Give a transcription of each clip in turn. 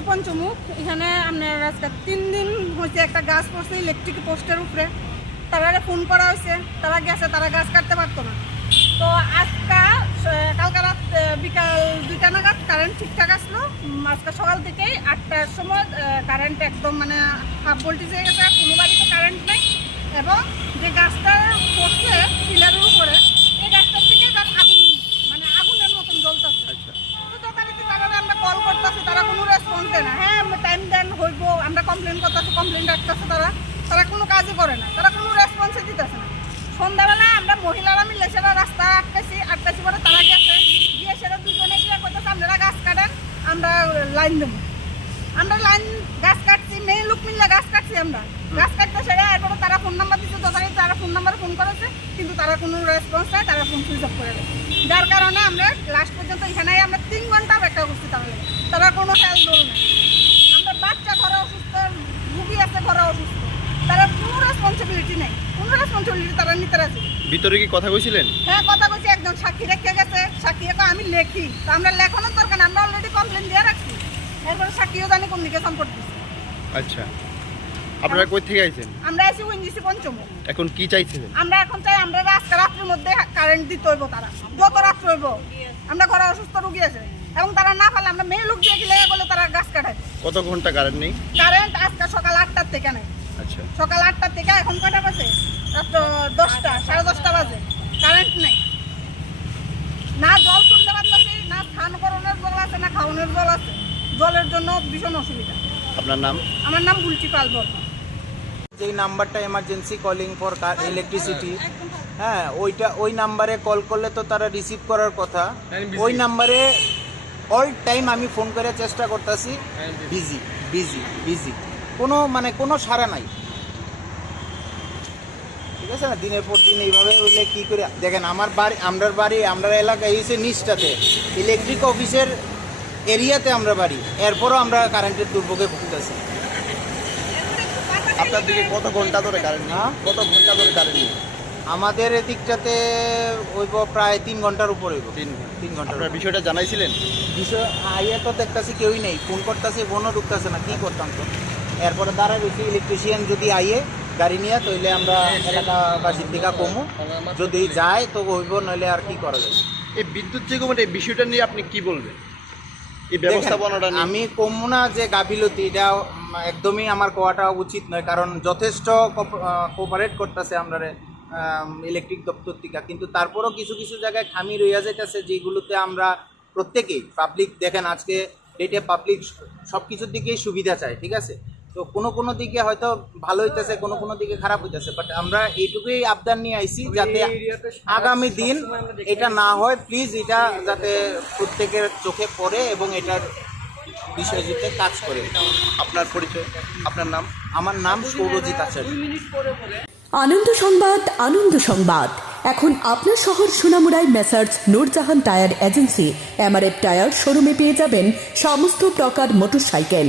উইনজিসি পঞ্চমুখ। এখানে আপনার আজকে তিন দিন হয়েছে একটা গাছ পড়ছে ইলেকট্রিক পোস্টের উপরে। তারা ফোন করা হয়েছে, তারা গেছে তারা গাছ কাটতে পারতো না। তো আজকে কালকে রাত বিকাল দুইটা নাগাদ কারেন্ট ঠিকঠাক আসলো। আজকে সকাল থেকেই আটটার সময় কারেন্ট একদম মানে হাফ ভোল্টেজ হয়ে গেছে, কোনো বাড়িতে কারেন্ট নেই। এবং যে গাছটা পড়ছে পিলারের উপরে এই গাছটার থেকে তার আগুন মানে আগুনের মতন জ্বলতেছে আচ্ছা তো যথারীতি তারা আমরা কল করতেছি তারা কোনো রেসপন্স দেয় না হ্যাঁ টাইম দেন হইব আমরা কমপ্লেন করতেছি রাখতেছে তারা তারা কোনো কাজই করে না তারা কোনো রেসপন্সই দিতেছে না। সন্ধ্যাবেলা আমরা মহিলারা মিলে সেটা রাস্তা আটকাছি আটকাছি পরে তারা গেছে গিয়ে সেটা দুজনে গিয়ে কইতেছে আপনারা গাছ কাটেন আমরা লাইন দেবো। আমরা লাইন গাছ কাটছি মেয়ে লোক মিললে গাছ কাটছি আমরা। গাছ কাটতে সেটা এরপরে তারা ফোন নাম্বার দিচ্ছে যথারীতি তারা ফোন নাম্বারে ফোন করেছে কিন্তু তারা কোনো রেসপন্স নাই তারা ফোন সুইচ অফ করে দেয় যার কারণে আমরা লাস্ট পর্যন্ত এখানে আমরা তিন ঘণ্টা অপেক্ষা করছি তাহলে। তারা কোনো দোল নাই আমরা বাচ্চা ঘরে অসুস্থ রুগী আছে ঘরে অসুস্থ তারা কোনো রেসপন্সিবিলিটি কোনো তারা নিতে রাজি? ভিতরে কি কথা কইছিলেন? হ্যাঁ কথা বলছি একজন সাক্ষী রেখে গেছে। সাক্ষী এখন আমি লেখি। তো আমরা লেখানোর দরকার আমরা অলরেডি কমপ্লেন দিয়ে রাখছি। এরপরে সাক্ষীও জানি কোন দিকে সম্পর্ক আচ্ছা। আপনারা কই থেকে আইছেন? আমরা আছি উইনজিসি পঞ্চমুখ এখন কি চাইছেন আমরা এখন চাই আমরা আজকে রাত্রির মধ্যে কারেন্ট দিতে হইব তারা। যত রাত্র হইব আমরা ঘরে অসুস্থ রুগী আছে। এবং তারা না পারলে আমরা মেয়ে লোক দিয়ে গেলে বলে তারা গাছ কাটায়। কত ঘণ্টা কারেন্ট নেই? কারেন্ট আজকে সকাল আটটার থেকে নেই আচ্ছা। সকাল আটটার থেকে এখন কটা বাজে রাত্র দশটা সাড়ে দশটা বাজে কারেন্ট নেই না জল তুলতে পারতেছি না স্নান করণের জল আছে না খাওয়ানোর জল আছে জলের জন্য ভীষণ অসুবিধা। আপনার নাম? আমার নাম বুলচি পাল যেই নাম্বারটা এমার্জেন্সি কলিং ফর ইলেকট্রিসিটি হ্যাঁ ওইটা ওই নাম্বারে কল করলে তো তারা রিসিভ করার কথা। ওই নাম্বারে অল টাইম আমি ফোন করে চেষ্টা করতেছি। বিজি বিজি বিজি কোনো মানে কোনো সাড়া নাই। ঠিক আছে না? দিনের পর দিন এইভাবে হইলে কি করে দেখেন আমার বাড়ি আমরা বাড়ি আমরা এলাকায় হয়েছে নিচটাতে। ইলেকট্রিক অফিসের এরিয়াতে আমরা বাড়ি এরপরও আমরা কারেন্টের দুর্ভোগে ভুগতেছি। আপনার দিকে কত ঘণ্টা ধরে কারেন্ট নেই? হ্যাঁ? কত ঘণ্টা ধরে কারেন্ট নেই? আমাদের এদিকটাতে হইব প্রায় তিন ঘণ্টার উপর হইব। তিন তিন ঘণ্টার আপনারা। বিষয়টা জানাইছিলেন? বিষয় আইয়া তো দেখতাছি কেউই নেই। ফোন করতেছে ফোনও ঢুকতেছে না। কি করতাম তো? এরপরে দাঁড়া রয়েছে ইলেকট্রিশিয়ান যদি আইয়ে গাড়ি নিয়ে তাইলে আমরা এলাকাবাসীর দিকে কমু। যদি যায় তো হইব নইলে আর কি করা যাবে? এই বিদ্যুৎ যে এই বিষয়টা নিয়ে আপনি কি বলবেন এই ব্যবস্থাপনাটা দেখেন, নিয়ে আমি কমু না যে গাফিলতি এটা একদমই আমার কোয়াটা উচিত নয় কারণ যথেষ্ট কোপারেট করতেছে আমরা ইলেকট্রিক দপ্তর থেকে। কিন্তু তারপরও কিছু কিছু জায়গায় খামি রইয়া যাইতেছে যেগুলোতে আমরা প্রত্যেকেই পাবলিক দেখেন আজকে ডেটে পাবলিক সব কিছুর দিকেই সুবিধা চায় ঠিক আছে? তো কোনো কোনো দিকে হয়তো ভালো হইতেছে কোনো কোনো দিকে খারাপ হইতেছে বাট আমরা এইটুকুই আবদার নিয়ে আইছি যাতে আগামী দিন এটা না হয় প্লিজ এটা যাতে প্রত্যেকের চোখে পড়ে এবং এটার বিষয়টিতে কাজ করে। আপনার পরিচয় আপনার নাম? আমার নাম সৌরজিৎ আচার্য। আনন্দ সংবাদ আনন্দ সংবাদ। এখন আপনার শহর সোনামুড়ায় messrs Nurjahan tyre agency. MRF tyre শোরুমে পেয়ে যাবেন সমস্ত প্রকার motorcycle.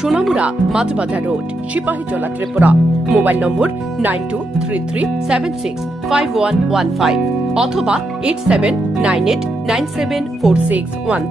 Sonamura Majhbazar road Sepahijala Tripura. Mobile number nine two three three seven six five one one five অথবা eight seven nine eight nine seven four six one